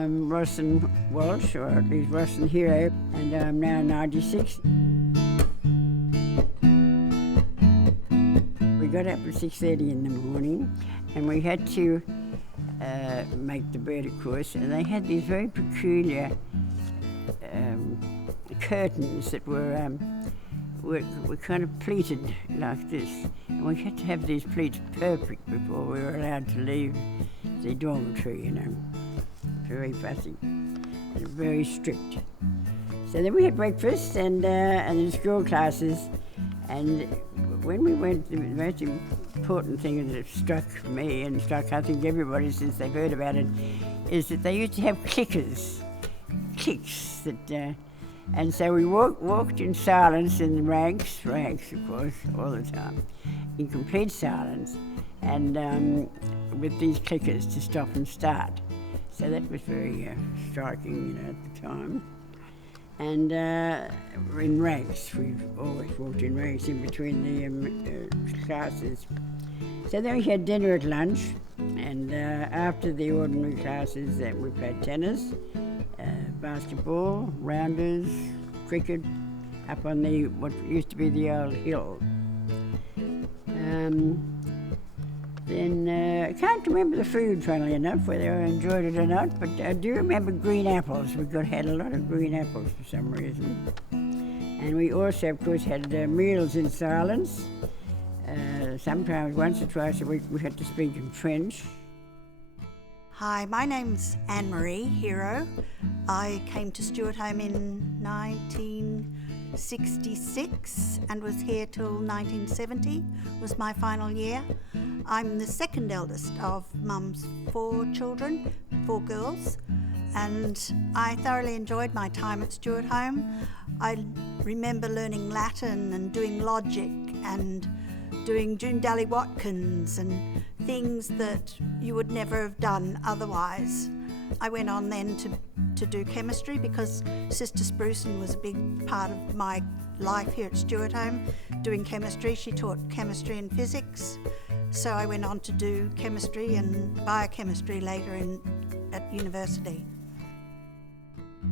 I'm Rosslyn Walsh, or at least Rosslyn Hero, and I'm now 96. We got up at 6:30 in the morning, and we had to make the bread, of course, and they had these very peculiar curtains that were kind of pleated like this, and we had to have these pleats perfect before we were allowed to leave the dormitory, you know. Very fussy and very strict. So then we had breakfast and then school classes, and when we went, the most important thing that struck me and struck I think everybody since they've heard about it is that they used to have clicks that and so we walked in silence in ranks of course, all the time, in complete silence, and with these clickers to stop and start. So that was very striking, you know, at the time. And in ranks, we always walked in ranks in between the classes. So then we had dinner at lunch, and after the ordinary classes, we played tennis, basketball, rounders, cricket, up on what used to be the old hill. Then I can't remember the food, funnily enough, whether I enjoyed it or not, but I do remember green apples. We had a lot of green apples for some reason. And we also, of course, had meals in silence. Sometimes, once or twice a week, we had to speak in French. Hi, my name's Anne-Marie Hero. I came to Stuartholme in 1966 and was here till 1970, was my final year. I'm the second eldest of Mum's 4 children, 4 girls, and I thoroughly enjoyed my time at Stuartholme. I remember learning Latin and doing logic and doing Joondalup Watkins and things that you would never have done otherwise. I went on then to do chemistry because Sister Sprucen was a big part of my life here at Stuartholme, doing chemistry. She taught chemistry and physics. So I went on to do chemistry and biochemistry later at university.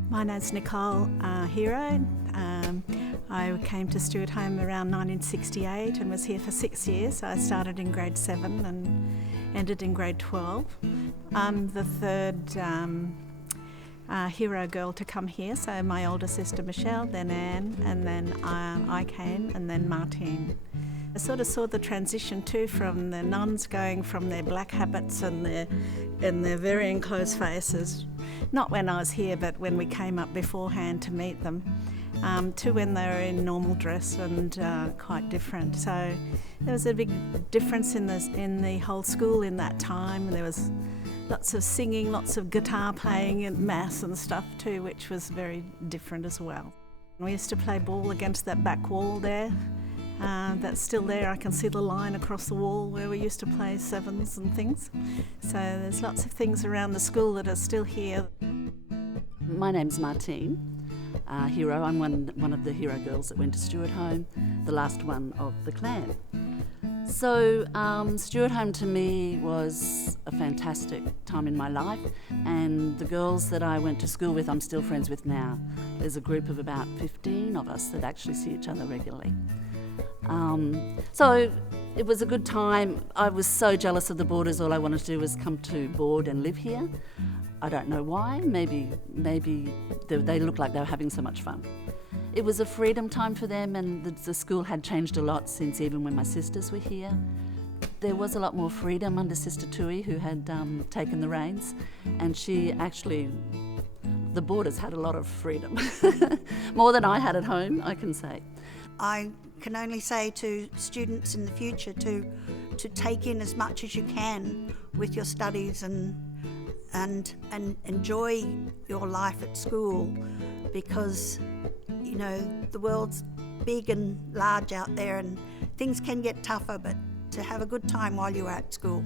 My name's Nicole Hero. I came to Stuartholme around 1968 and was here for 6 years. I started in grade 7 and ended in grade 12. I'm the third Hero girl to come here. So my older sister Michelle, then Anne, and then I came, and then Martine. I sort of saw the transition too from the nuns going from their black habits and their very enclosed faces, not when I was here but when we came up beforehand to meet them, to when they were in normal dress and quite different. So there was a big difference in the whole school in that time. There was lots of singing, lots of guitar playing and mass and stuff too, which was very different as well. We used to play ball against that back wall there. That's still there. I can see the line across the wall where we used to play sevens and things. So there's lots of things around the school that are still here. My name's Martine Hero. I'm one of the Hero girls that went to Stuartholme, the last one of the clan. So Stuartholme to me was a fantastic time in my life, and the girls that I went to school with I'm still friends with now. There's a group of about 15 of us that actually see each other regularly. So it was a good time. I was so jealous of the boarders. All I wanted to do was come to board and live here. I don't know why. Maybe they looked like they were having so much fun. It was a freedom time for them, and the school had changed a lot since even when my sisters were here. There was a lot more freedom under Sister Tui, who had taken the reins, and the boarders had a lot of freedom. More than I had at home, I can say. I can only say to students in the future to take in as much as you can with your studies and enjoy your life at school, because you know the world's big and large out there and things can get tougher, but to have a good time while you're at school.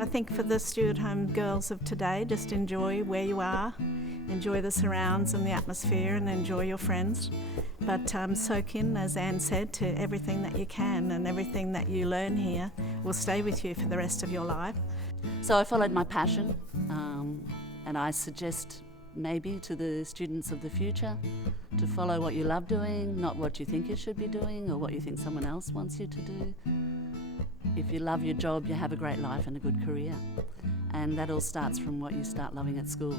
I think for the Stuartholme girls of today, just enjoy where you are, enjoy the surrounds and the atmosphere, and enjoy your friends. But soak in, as Anne said, to everything that you can, and everything that you learn here will stay with you for the rest of your life. So I followed my passion, And I suggest maybe to the students of the future to follow what you love doing, not what you think you should be doing or what you think someone else wants you to do. If you love your job, you have a great life and a good career. And that all starts from what you start loving at school.